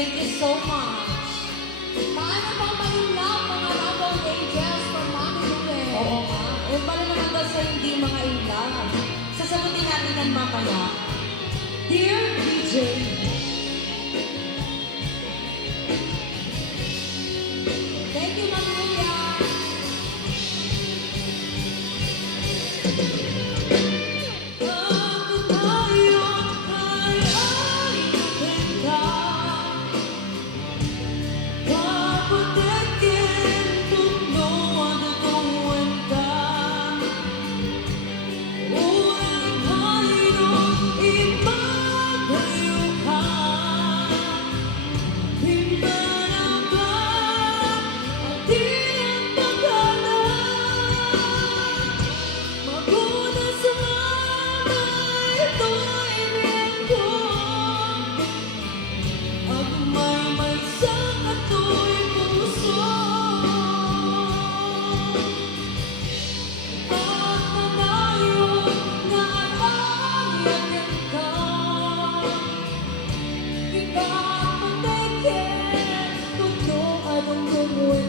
Thank you so much. Paano bang ma-in-love mga Rainbow Angels from Mami Lupe? Oo nga. Eh, paano naman daw sa hindi mga in love? Sasagutin natin yan mamaya. Dear DJ, Thank you, Ma'am Luya. Bago tayo ay kita, papatakin mundo at tuwenta. Ulang tayo ipatayo ka, himala ba at di ang pagkala? Mabuti sa ito'y miyento, at may sakit ito'y puso. At nanayon na ayakin ka, ikaw patayin, mundo at ang gumuin